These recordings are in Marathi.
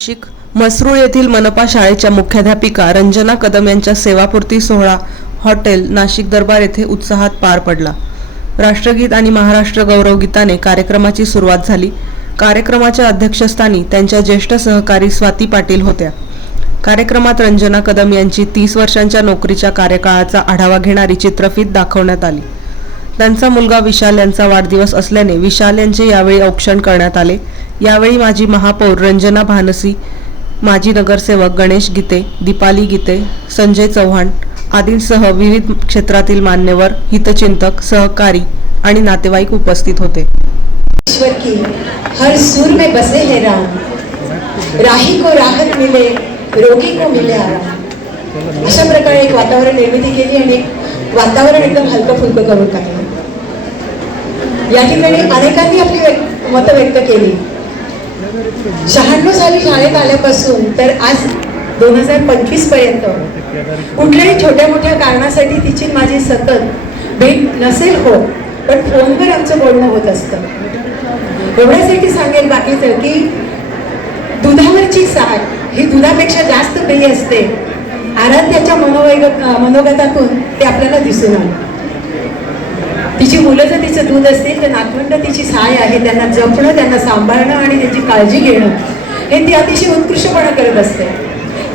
नाशिक मसरूळ येथील मनपा शाळेच्या मुख्याध्यापिका रंजना कदम यांच्या सेवापूर्ती सोहळा हॉटेल नाशिक दरबार येथे उत्साहात पार पडला. राष्ट्रगीत आणि महाराष्ट्र गौरव गीताने कार्यक्रमाची सुरुवात झाली. कार्यक्रमाच्या अध्यक्षस्थानी त्यांच्या ज्येष्ठ सहकारी स्वाती पाटील होत्या. कार्यक्रमात रंजना कदम यांची तीस वर्षांच्या नोकरीच्या कार्यकाळाचा आढावा घेणारी चित्रफीत दाखवण्यात आली. त्यांचा मुलगा विशाल यांचा वाढदिवस असल्याने विशाल यांचे यावेळी औक्षण करण्यात आले. यावेळी माजी महापौर रंजना भानसी माजी नगरसेवक गणेश गीते दीपाली गीते संजय चव्हाण आदींसह विविध क्षेत्रातील मान्यवर हितचिंतक सहकारी आणि नातेवाईक उपस्थित होते. ईश्वर की हर सूर में बसे है राम। राही को राहत मिले रोगी को मिले आराम। अशा प्रकारे एक वातावरण निर्मिती केली आणि एक वातावरण एकदम हलकं फुलकं करून टाकलं. या ठिकाणी अनेकांनी आपली मतं व्यक्त केली. शहाण्णव साली शाळेत आल्यापासून तर आज दोन हजार पंचवीसपर्यंत कुठल्याही छोट्या मोठ्या कारणासाठी तिची माझी सतत भेट नसेल हो पण फोनवर आमचं बोलणं होत असतं. एवढ्यासाठी सांगेल बाकीचं की दुधावरची साय ही दुधापेक्षा जास्त प्रिय असते. आराध्याच्या मनोवैग मनोगतातून ते आपल्याला दिसून आलं. तिची मुलं जर तिचं दूध असतील तर नातवंड तिची साय आहे त्यांना जपणं त्यांना सांभाळणं आणि त्यांची काळजी घेणं. हे ती अतिशय उत्कृष्टपणा करत असते.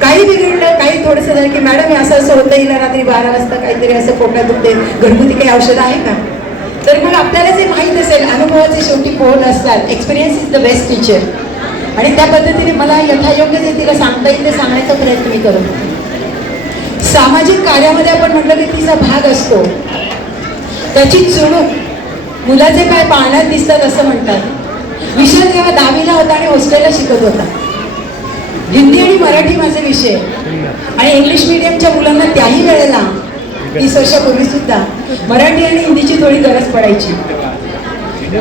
काही बिघडलं काही थोडंसं झालं की मॅडम हे असं असं होतं हिला रात्री बारा वाजता काहीतरी असं पोटात दुखते. घरगुती काही औषध आहे का? तर मग आपल्याला जे माहीत असेल अनुभवाचे शेवटी पोल असतात. Experience is the best teacher आणि त्या पद्धतीने मला यथायोग्य जे तिला सांगता येईल ते सांगण्याचा प्रयत्न मी करत सामाजिक कार्यामध्ये आपण म्हटलं की तिचा भाग असतो. त्याची चुणूक. मुलाचे काय पाळण्यात दिसतात असं म्हणतात. विषय जेव्हा दहावीला होता आणि हॉस्टेलला शिकत होता. हिंदी आणि मराठी माझे विषय. आणि इंग्लिश मिडियमच्या मुलांना त्याही वेळेला तीस वर्षापूर्वी सुद्धा मराठी आणि हिंदीची थोडी गरज पडायची.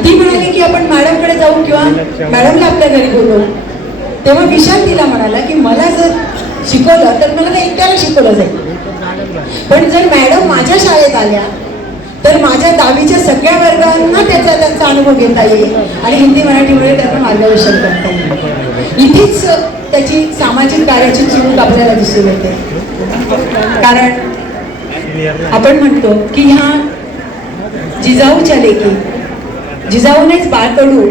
ती म्हणाली की आपण मॅडमकडे जाऊ किंवा मॅडमला आपल्या घरी बोलू तेव्हा विशाल तिला म्हणाला की मला जर शिकवलं तर मला ते एकट्याला शिकवलं जाईल. पण जर मॅडम माझ्या शाळेत आल्या तर माझ्या दहावीच्या सगळ्या वर्गांना त्याचा त्यांचा अनुभव घेता येईल. आणि हिंदी मराठीमुळे त्यांना मार्गदर्शन करता येईल. इथेच त्याची सामाजिक कार्याची चूक आपल्याला दिसून येते. कारण आपण म्हणतो की ह्या जिजाऊच्या लेखी जिजाऊनेच बाळकडू